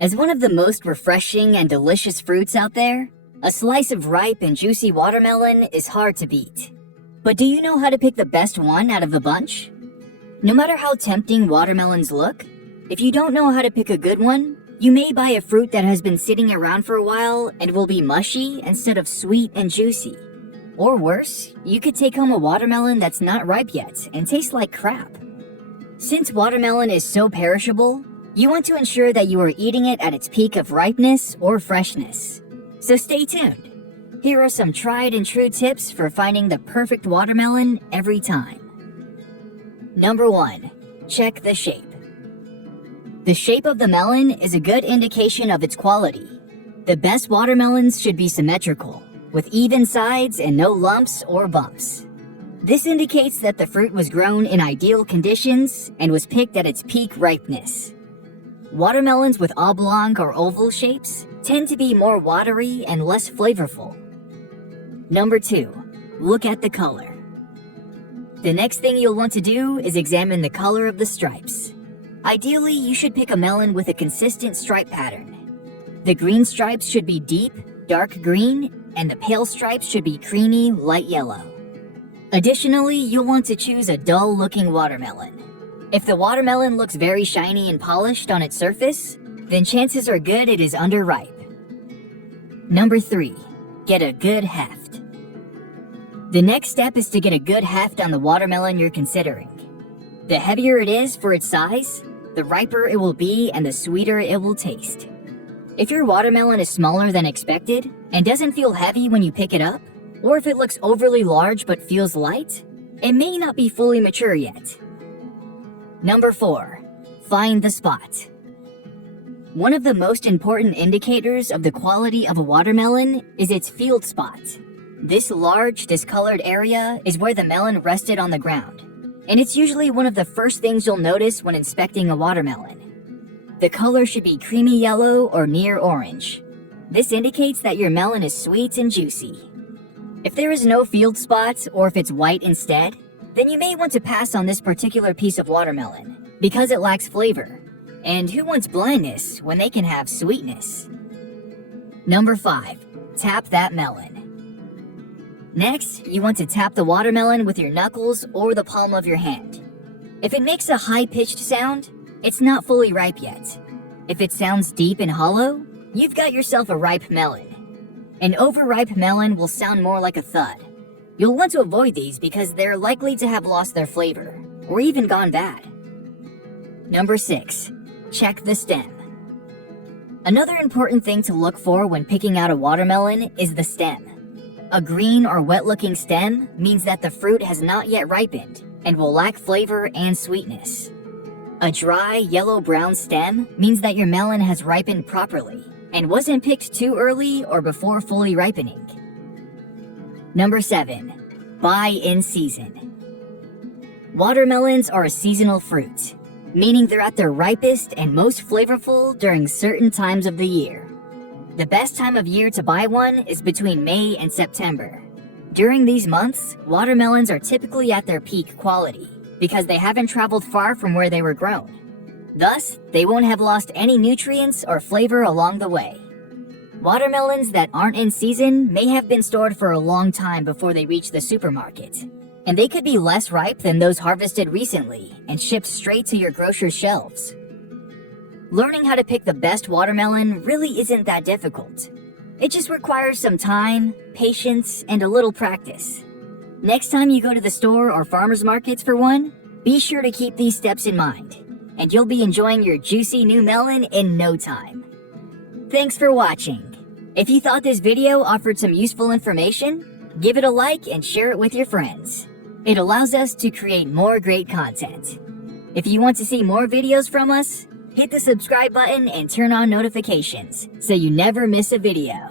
As one of the most refreshing and delicious fruits out there, a slice of ripe and juicy watermelon is hard to beat. But do you know how to pick the best one out of the bunch? No matter how tempting watermelons look, if you don't know how to pick a good one, you may buy a fruit that has been sitting around for a while and will be mushy instead of sweet and juicy. Or worse, you could take home a watermelon that's not ripe yet and tastes like crap. Since watermelon is so perishable, you want to ensure that you are eating it at its peak of ripeness or freshness. So stay tuned. Here are some tried and true tips for finding the perfect watermelon every time. Number 1. Check the shape. The shape of the melon is a good indication of its quality. The best watermelons should be symmetrical, with even sides and no lumps or bumps. This indicates that the fruit was grown in ideal conditions and was picked at its peak ripeness. Watermelons with oblong or oval shapes tend to be more watery and less flavorful. Number 2. Look at the color. The next thing you'll want to do is examine the color of the stripes. Ideally, you should pick a melon with a consistent stripe pattern. The green stripes should be deep, dark green, and the pale stripes should be creamy, light yellow. Additionally, you'll want to choose a dull-looking watermelon. If the watermelon looks very shiny and polished on its surface, then chances are good it is underripe. Number 3. Get a good heft. The next step is to get a good heft on the watermelon you're considering. The heavier it is for its size, the riper it will be and the sweeter it will taste. If your watermelon is smaller than expected and doesn't feel heavy when you pick it up, or if it looks overly large but feels light, it may not be fully mature yet. Number 4. Find the spot. One of the most important indicators of the quality of a watermelon is its field spot. This large, discolored area is where the melon rested on the ground, and it's usually one of the first things you'll notice when inspecting a watermelon. The color should be creamy yellow or near orange. This indicates that your melon is sweet and juicy. If there is no field spot or if it's white instead, then you may want to pass on this particular piece of watermelon because it lacks flavor. And who wants blindness when they can have sweetness? Number 5. Tap that melon. Next, you want to tap the watermelon with your knuckles or the palm of your hand. If it makes a high-pitched sound, it's not fully ripe yet. If it sounds deep and hollow, you've got yourself a ripe melon. An overripe melon will sound more like a thud. You'll want to avoid these because they're likely to have lost their flavor, or even gone bad. Number 6. Check the stem. Another important thing to look for when picking out a watermelon is the stem. A green or wet-looking stem means that the fruit has not yet ripened and will lack flavor and sweetness. A dry, yellow-brown stem means that your melon has ripened properly and wasn't picked too early or before fully ripening. Number 7. Buy in season. Watermelons are a seasonal fruit, meaning they're at their ripest and most flavorful during certain times of the year. The best time of year to buy one is between May and September. During these months, watermelons are typically at their peak quality because they haven't traveled far from where they were grown. Thus, they won't have lost any nutrients or flavor along the way. Watermelons that aren't in season may have been stored for a long time before they reach the supermarket, and they could be less ripe than those harvested recently and shipped straight to your grocer's shelves. Learning how to pick the best watermelon really isn't that difficult. It just requires some time, patience, and a little practice. Next time you go to the store or farmer's markets for one, be sure to keep these steps in mind, and you'll be enjoying your juicy new melon in no time. Thanks for watching. If you thought this video offered some useful information, give it a like and share it with your friends. It allows us to create more great content. If you want to see more videos from us, hit the subscribe button and turn on notifications so you never miss a video.